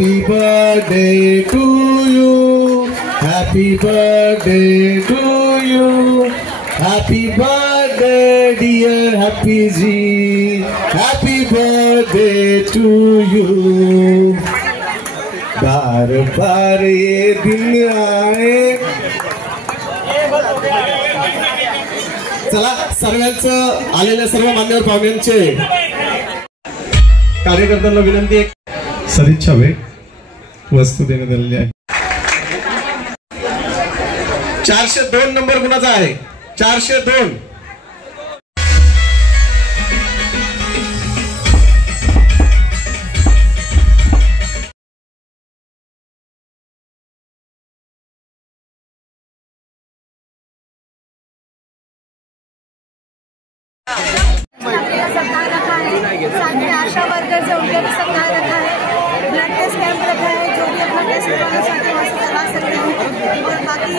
Happy birthday to you. Happy birthday to you. Happy birthday dear Happy ji. Happy birthday to you. बार बार ये दिन आए. चला सर्वांचं आलेल्या सर्व मान्यवर पाहुण्यांचे कार्यकर्त्यांना विनंती आहे सदिच्छा भेट वस्तू देण्यात आलेली आहे. 402 नंबर कुणाचा आहे? 402. सप्ताह रखा है, साथ में आशा वर्कर से उनके भी सप्ताह रखा है, ब्लड टेस्ट कैंप रखा है, जो भी अपना टेस्ट करवाना चाहते हैं वहाँ से करवा सकते हैं. और बाकी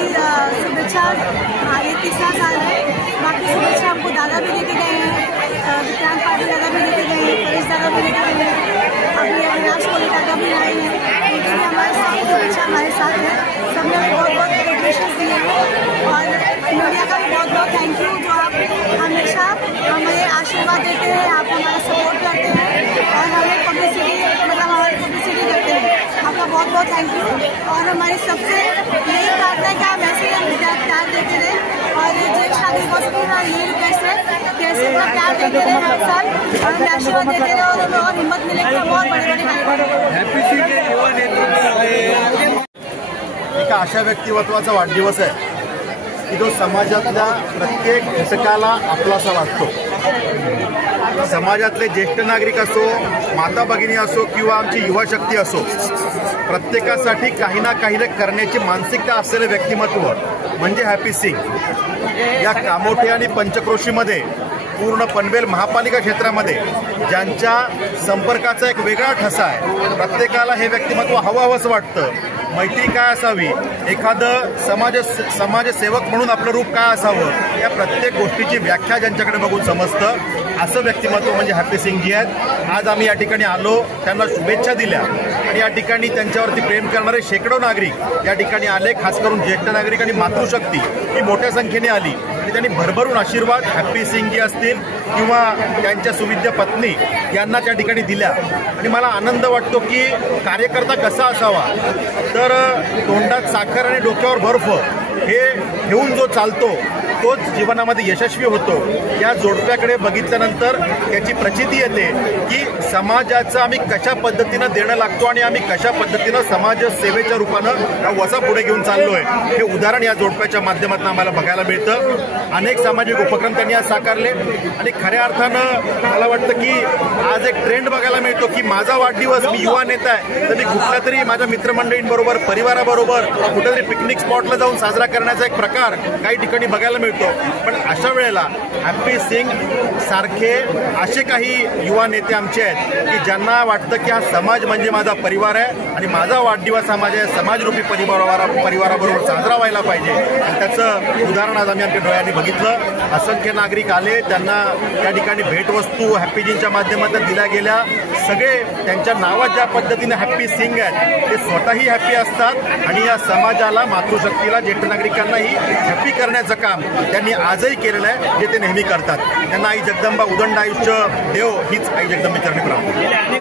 शुभेच्छा, ये 3रा साल है. बाकी शुभेच्छा हमको दादा भी लेके गए हैं, विक्रांत पाटिल दादा भी लेके गए हैं, परेश दादा भी लेके गए हैं, अभी अविनाश कोहली दादा भी आए हैं. उनकी भी हमारे साथ शुभेच्छा हमारे साथ है. सबने बहुत बहुत सेलिब्रेशन दिए हैं और मीडिया का भी बहुत बहुत थैंक यू जो आप हमेशा हमें आशीर्वाद देते हैं, आप हमारा सपोर्ट करते हैं और हमें पब्लिसिटी हमारी पब्लिसिटी करते हैं. आपका बहुत बहुत थैंक यू. और हमारी सबसे यही प्रार्थना है कि आप ऐसे ही हमें प्यार देते रहें और ज्येष्ठ नागरिकों से भी हमारी यही रिक्वेस्ट है कि ऐसे अपना प्यार देते रहें हर साल और हमें आशीर्वाद देते रहें और हमें और हिम्मत मिले कि बहुत बड़े बड़े एका अशा व्यक्तिमत्वाचा वाढदिवस आहे की जो समाजातल्या प्रत्येक घटकाला आपलासा वाटतो. समाजातले ज्येष्ठ नागरिक असो, माता भगिनी असो किंवा आमची युवा शक्ती असो, प्रत्येकासाठी काही ना काही करण्याची मानसिकता असलेले व्यक्तिमत्व म्हणजे हॅपी सिंग. या कामोठे आणि पंचक्रोशीमध्ये पूर्ण पनवेल महापालिका क्षेत्रामध्ये ज्यांच्या संपर्काचा एक वेगळा ठसा आहे. प्रत्येकाला हे व्यक्तिमत्व हवंसं वाटतं. मैत्री काय असावी, एखादं समाजसेवक म्हणून आपलं रूप काय असावं, या प्रत्येक गोष्टीची व्याख्या ज्यांच्याकडे बघून समजतं असं व्यक्तिमत्व म्हणजे हॅपी सिंगजी आहेत. आज आम्ही या ठिकाणी आलो, त्यांना शुभेच्छा दिल्या आणि या ठिकाणी त्यांच्यावरती प्रेम करणारे शेकडो नागरिक या ठिकाणी आले. खास करून ज्येष्ठ नागरिक आणि मातृशक्ती ही मोठ्या संख्येने आली आणि त्यांनी भरभरून आशीर्वाद हॅपी सिंगजी असतील किंवा त्यांच्या सुविद्य पत्नी यांना त्या ठिकाणी दिल्या. आणि मला आनंद वाटतो की कार्यकर्ता कसा असावा, तर तोंडात साखर आणि डोक्यावर बर्फ हे घेऊन जो चालतो तोच जीवनामध्ये यशस्वी होतो. या जोडप्याकडे बघितल्यानंतर याची प्रचिती येते की समाजाचं आम्ही कशा पद्धतीनं देणं लागतो आणि आम्ही कशा पद्धतीनं समाजसेवेच्या रूपानं हा वसा पुढे घेऊन चाललोय हे उदाहरण या जोडप्याच्या माध्यमातून आम्हाला बघायला मिळतं. अनेक सामाजिक उपक्रम त्यांनी आज साकारले आणि खऱ्या अर्थानं मला वाटतं की आज एक ट्रेंड बघायला मिळतो की माझा वाढदिवस, मी युवा नेता आहे तर मी कुठल्या तरी माझ्या मित्रमंडळींबरोबर, परिवाराबरोबर कुठेतरी पिकनिक स्पॉटला जाऊन साजरा करण्याचा एक प्रकार काही ठिकाणी बघायला मिळतो. पण अशा वेळेला हॅपी सिंग सारखे असे काही युवा नेते आमचे आहेत की ज्यांना वाटतं की हा समाज म्हणजे माझा परिवार आहे आणि माझा वाढदिवस हा माझ्या समाजरूपी परिवाराबरोबर साजरा व्हायला पाहिजे. आणि त्याचं उदाहरण आज आम्ही आमच्या डोळ्यांनी बघितलं. असंख्य नागरिक आले, त्यांना त्या ठिकाणी भेटवस्तू हॅपीजींच्या माध्यमातून दिल्या गेल्या. सगळे त्यांच्या नावात ज्या पद्धतीने हॅपी सिंग आहेत ते स्वतःही हॅपी असतात आणि या समाजाला, मातृशक्तीला, ज्येष्ठ नागरिकांनाही हॅपी करण्याचं काम त्यांनी आजही केलेलं आहे, जे ते नेहमी करतात. त्यांना आई जगदंबा उदंड आयुष्य देव हीच आई जगदंबेचरणी प्रार्थना.